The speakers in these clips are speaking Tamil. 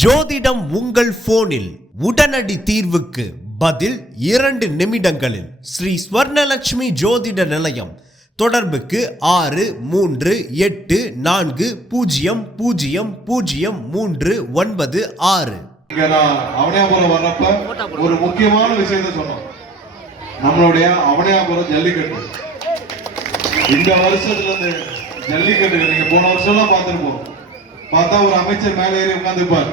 ஜோதிடம் உங்கள் போனில் உடனடி தீர்வுக்கு பதில் 2 நிமிடங்களில் ஸ்ரீ ஸ்வர்ணலட்சுமி ஜோதிட நிலையம். தொடர்புக்கு 6384000396. அவனியாபுரம் வர்றப்ப ஒரு முக்கியமான விஷயத்த சொன்னோம். நம்மளுடைய அவனியாபுரம் ஜல்லிக்கட்டு இந்த வருஷத்துல இருந்து ஜல்லிக்கட்டு நீங்க போன வருஷம் எல்லாம் பார்த்துருப்போம். பார்த்தா ஒரு அமைச்சர் மேலே ஏறி உட்காந்துருப்பார்.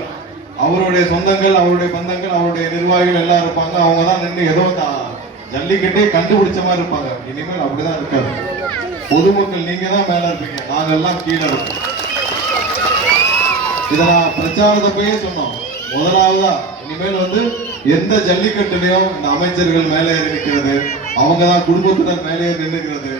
அவருடைய சொந்தங்கள், அவருடைய பந்தங்கள், அவருடைய நிர்வாகிகள் எல்லாம் இருப்பாங்க. அவங்க தான் நின்று ஏதோ ஜல்லிக்கட்டே கண்டுபிடிச்ச மாதிரி இருப்பாங்க. இனிமேல் அப்படிதான் இருக்காது. பொதுமக்கள் நீங்க தான் மேல இருப்பீங்க, நாங்க எல்லாம் கீழே இருப்போம். இத நான் பிரச்சாரத்தையே சொன்னோம். முதலாவதா இனிமேல் எந்த ஜல்லிக்கட்டுலயும் இந்த அமைச்சர்கள் மேலே ஏறி நிற்கிறது, அவங்க தான் குடும்பத்தினர் மேலே ஏறி நின்றுக்கிறது,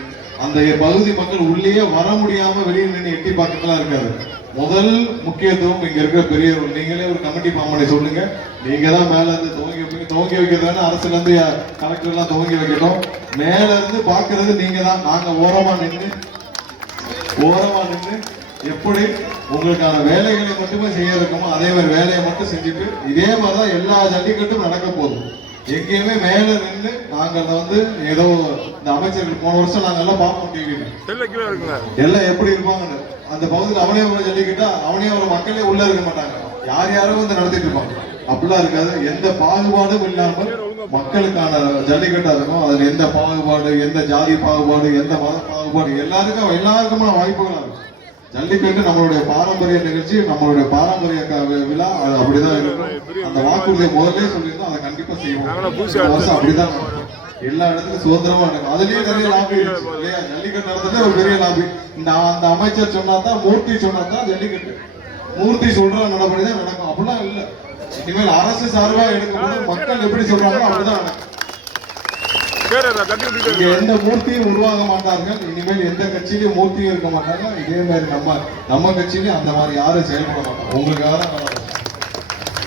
அந்த பகுதி மக்கள் உள்ளே வர முடியாம வெளியே நின்று எட்டி பார்க்கலாம் இருக்காது. முதல் முக்கியத்துவம் இங்க இருக்கிற பெரியவர்கள், நீங்களே ஒரு கமிட்டி ஃபார்ம் பண்ணி சொல்லுங்க. நீங்க தான் மேல இருந்து துவங்கி வைப்பீங்க. துவங்கி வைக்கிறதான அரசுல இருந்து கலெக்டர் எல்லாம் துவங்கி வைக்கட்டும். மேல இருந்து பாக்குறது நீங்க தான். நாங்க ஓரமா நின்று எப்படி உங்களுக்கான வேலைகளை மட்டுமே செய்ய இருக்கோமோ அதே மாதிரி வேலையை மட்டும் செஞ்சுட்டு இதே மாதிரிதான் எல்லா ஜல்லிக்கட்டும் நடக்க போதும். எங்கேயுமே மேல நின்று நாங்கள் ஏதோ இந்த அமைச்சர்கள் போன வருஷம் நாங்க எல்லாம் பார்ப்போம் டிவியில எல்லாம் எப்படி இருப்பாங்கன்னு. அந்த பகுதியில் அவனியாபுரம் ஜல்லிக்கட்டா அவனியாபுரம் மக்களே உள்ள இருக்க மாட்டாங்க. யார் யாரும் நடத்திட்டு இருப்பாங்க. அப்படிலாம் இருக்காது. எந்த பாகுபாடும் இல்லாமல் மக்களுக்கான ஜல்லிக்கட்டா இருக்கும். அதுல எந்த பாகுபாடு, எந்த ஜாதி பாகுபாடு, எந்த மத பாகுபாடு, எல்லாருக்குமான வாய்ப்புகளா இருக்கும். ஜல்லிக்கட்டு நம்மளுடைய பாரம்பரிய நிகழ்ச்சி, நம்மளுடைய பாரம்பரிய விழா. அது அப்படிதான் இருக்கும். அந்த வாக்குறுதியை முதலே சொல்லியிருந்தோம். அதை கண்டிப்பா செய்வோம். அப்படிதான் எல்லா இடத்துலயும் சுதந்திரமா நடக்கும். அதுலயே நிறைய லாபி இருக்கு இல்லையா? ஜல்லிக்கட்டு நடத்துறது ஒரு பெரிய லாபி. அந்த அமைச்சர் சொன்னாதான், மூர்த்தி சொன்னாதான் ஜல்லிக்கட்டு. மூர்த்தி சொல்ற நடப்படிதான் நடக்கும். அப்படிலாம் இல்ல. இனிமேல் அரசு சார்பா எடுக்கும்போது மக்கள் எப்படி சொல்றாங்களோ அப்படிதான் நடக்கும். எந்த மூர்த்தியும் உருவாக மாட்டார்கள். இனிமேல் எந்த கட்சியிலும் மூர்த்தியும் இருக்க மாட்டாங்க. இதே மாதிரி நம்ம கட்சியிலும் அந்த மாதிரி யாரும் செயல்பட மாட்டாங்க. உங்களுக்காக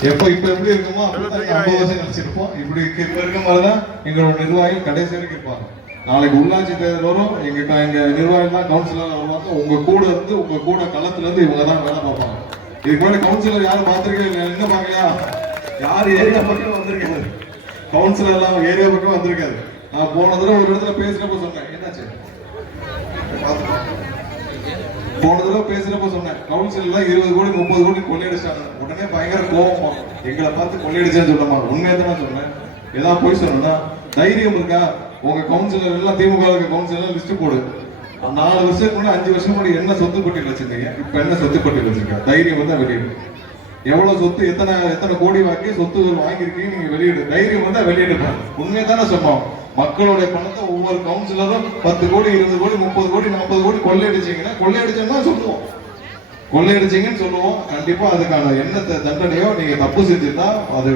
இப்ப எப்படி இருக்குமோ அப்படிதான் 50 வருஷம் கழிச்சிருப்போம். இப்படி இருக்க மாதிரிதான் எங்களோட நிர்வாகிகள் கடைசி வரைக்கும் இருப்பாங்க. நாளைக்கு உள்ளாட்சி தேர்தல் வரும். எங்க நிர்வாகிகள் தான் கவுன்சிலர் வருவாங்க. உங்க கூட இருந்து, உங்க கூட களத்துல இருந்து இவங்க தான் வேலை பார்ப்பாங்க. இதுக்கு முன்னாடி கவுன்சிலர் யாரும் பார்த்திருக்கீங்க? என்ன பாக்கலையா? யார் ஏரியா பக்கம் வந்திருக்காரு? கவுன்சிலர் எல்லாம் ஏரியா பக்கம் வந்திருக்காரு. நான் போன தடவை ஒரு இடத்துல பேசுறப்ப சொன்னேன். என்னாச்சு? போன தடவை பேசுறப்ப சொன்னேன், கவுன்சில் தான் 20 கோடி 30 கோடி கொள்ளையடிச்சாங்க. உடனே பயங்கர கோபம். எங்களை பார்த்து கொள்ளையடிச்சேன்னு சொல்ல உண்மையை தான் சொன்னேன். ஏதாவது போய் சொன்னா தைரியம் இருக்கா? உங்க கவுன்சிலர் எல்லாம் திமுக கவுன்சிலர் லிஸ்ட் போடு. 4 வருஷத்துக்கு முன்னாடி 5 வருஷம் முன்னாடி என்ன சொத்து பட்டியல் வச்சிருந்தீங்க, இப்ப என்ன சொத்து பட்டியல் வச்சிருக்க? தைரியம் தான் வெளியிடு. எவ்வளவு சொத்து, எத்தனை கோடி வாங்கி சொத்து வாங்கியிருக்கீங்க நீங்க வெளியிடு. தைரியம் தான் வெளியிடுப்பாங்க. உண்மையை தானே சொன்னோம். மக்களுடைய பணத்தை ஒவ்வொரு கவுன்சிலரும் 10 கோடி 20 கோடி 30 கோடி 40 கோடி கொள்ளையடிச்சோம்னா சொல்லுவோம். கொள்ளையடிச்சீங்கன்னு சொல்லுவோம். கண்டிப்பா அதுக்கான என்ன தண்டனையோ, நீங்க தப்பு செஞ்சிருந்தா அது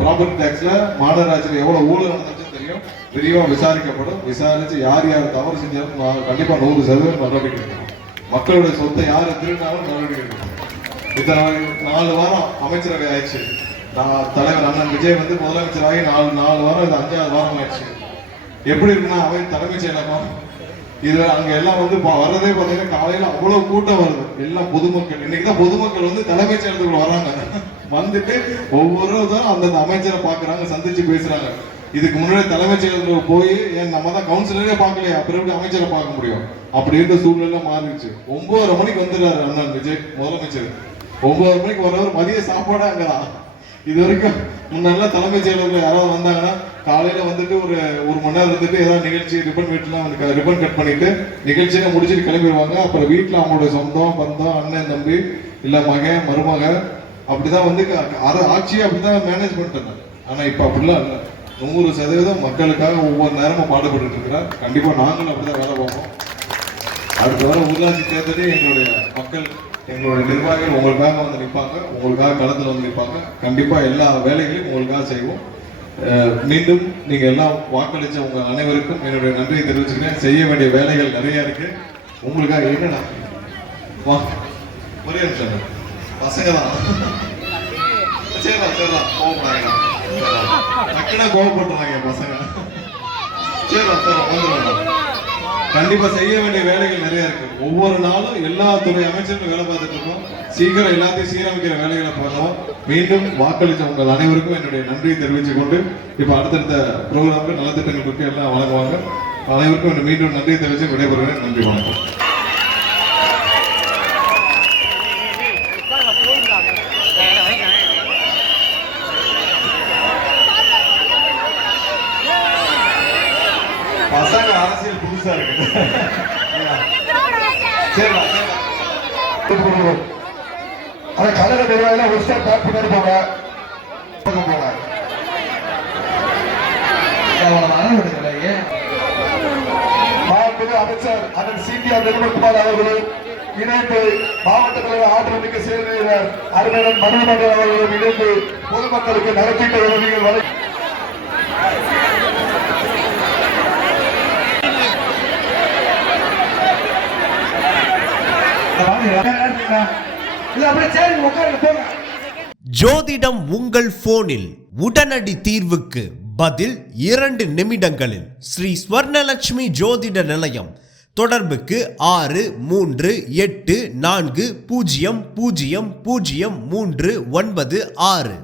ப்ராப்பர்ட்டி டாக்ஸ்ல மாநகராட்சியில எவ்வளவு ஊழல் நடந்துச்சுன்னு தெரியும். விரிவா விசாரிக்கப்படும். விசாரிச்சு யார் தவறு செஞ்சாலும் கண்டிப்பா 100% நடவடிக்கை எடுக்கணும். மக்களுடைய சொத்தை யாரு திருடினாலும் நடவடிக்கை எடுக்கணும். இத்தனை 4 வாரம் அமைச்சரவை ஆயிடுச்சு. தலைவர் அண்ணன் விஜய் முதலமைச்சராகி 4 வாரம், இது 5வது வாரம் ஆயிடுச்சு. எப்படி இருக்குன்னா அவை தலைமைச் செயலகம் இதுல அங்க எல்லாம் வர்றதே பாத்தீங்கன்னா காலையில அவ்வளவு கூட்டம் வருது. எல்லாம் பொதுமக்கள். இன்னைக்குதான் பொதுமக்கள் தலைமைச் செயலகத்துக்குள்ள வராங்க. வந்துட்டு ஒவ்வொருத்தரும் அந்தந்த அமைச்சரை பாக்குறாங்க, சந்திச்சு பேசுறாங்க. இதுக்கு முன்னாடி தலைமைச் செயலகத்துக்கு போய் நம்ம தான் கவுன்சிலரே பார்க்கலையா, அப்புறம் எப்படி அமைச்சரை பார்க்க முடியும்? அப்படி இருந்த சூழ்நிலை மாறிடுச்சு. 9:30 மணிக்கு வந்துடுறாரு அண்ணன் விஜய் முதலமைச்சர். 9:30 மணிக்கு வரவர் மதிய சாப்பாடா அங்கதான். இது வரைக்கும் முன்னெல்லாம் தலைமைச் செயலகத்தில் யாராவது வந்தாங்கன்னா காலையில ஒரு மணி நேரம் ஏதாவது நிகழ்ச்சி ரிப்பன் கட் பண்ணிட்டு நிகழ்ச்சியை முடிச்சுட்டு கிளம்பிடுவாங்க. அப்புறம் வீட்டுல அவங்களுடைய சொந்தம் பந்தம், அண்ணன் தம்பி, இல்ல மகன் மருமக, அப்படிதான் ஆட்சியை அப்படிதான் மேனேஜ் பண்ணிட்டு இருந்தாங்க. ஆனா இப்ப அப்படிலாம் இல்லை. 100% மக்களுக்காக ஒவ்வொரு நேரமும் பாடுபட்டு இருக்கிறார். கண்டிப்பா நாங்களும் அப்படிதான் வேலை பார்ப்போம். அடுத்த வர உள்ளாட்சி தேர்தலே எங்களுடைய மக்கள், எங்களுடைய நிர்வாகிகள் உங்களுக்காக நிற்பாங்க. உங்களுக்காக களத்தில் நிற்பாங்க. கண்டிப்பா எல்லா வேலைகளையும் உங்களுக்காக செய்வோம். மீண்டும் நீங்க எல்லாம் வாக்களிச்ச உங்க அனைவருக்கும் என்னுடைய நன்றியை தெரிவிச்சுக்கிறேன். செய்ய வேண்டிய வேலைகள் நிறைய இருக்கு. உங்களுக்காக என்னடா ஒரே நிமிஷம் பசங்க தான் கோவப்படுறாங்க பசங்க. சரி வந்துடுறாங்க. கண்டிப்பா செய்ய வேண்டிய வேலைகள் நிறைய இருக்கு. ஒவ்வொரு நாளும் எல்லா துறை அமைச்சரும் வேலை பார்த்துட்டு இருக்கோம். சீக்கிரம் எல்லாத்தையும் சீரமைக்கிற வேலைகளை பண்ணுவோம். மீண்டும் வாக்களித்த உங்கள் அனைவருக்கும் என்னுடைய நன்றியை தெரிவித்துக் கொண்டு இப்ப அடுத்தடுத்த ப்ரோக்ராமுக்கு நலத்திட்டங்களுக்கு எல்லாம் வழங்குவாங்க. அனைவருக்கும் மீண்டும் நன்றியை தெரிவித்து விடைபெறுகிறேன். நன்றி, வணக்கம். பசங்க அரசியல் புதுசா இருக்கு. ஆனா கழக நிர்வாகிகள் ஒரு ஸ்டெப் பேக் பின்னாடி போங்க. மாண்புமிகு அமைச்சர் அண்ணன் சிடிஆர் நிர்மல்குமார் அவர்களும் இணைந்து மாவட்ட தலைவர் ஆற்றல்மிக்க செயல்வீரர் அருமையன் மணிமண்டல் அவர்களும் இணைந்து பொதுமக்களுக்கு நலத்திட்ட உதவிகள் வழங்கி ஜோதிடம் உங்கள் போனில் உடனடி தீர்வுக்கு பதில் 2 நிமிடங்களில் ஸ்ரீ ஸ்வர்ணலட்சுமி ஜோதிட நிலையம். தொடர்புக்கு 638440000396.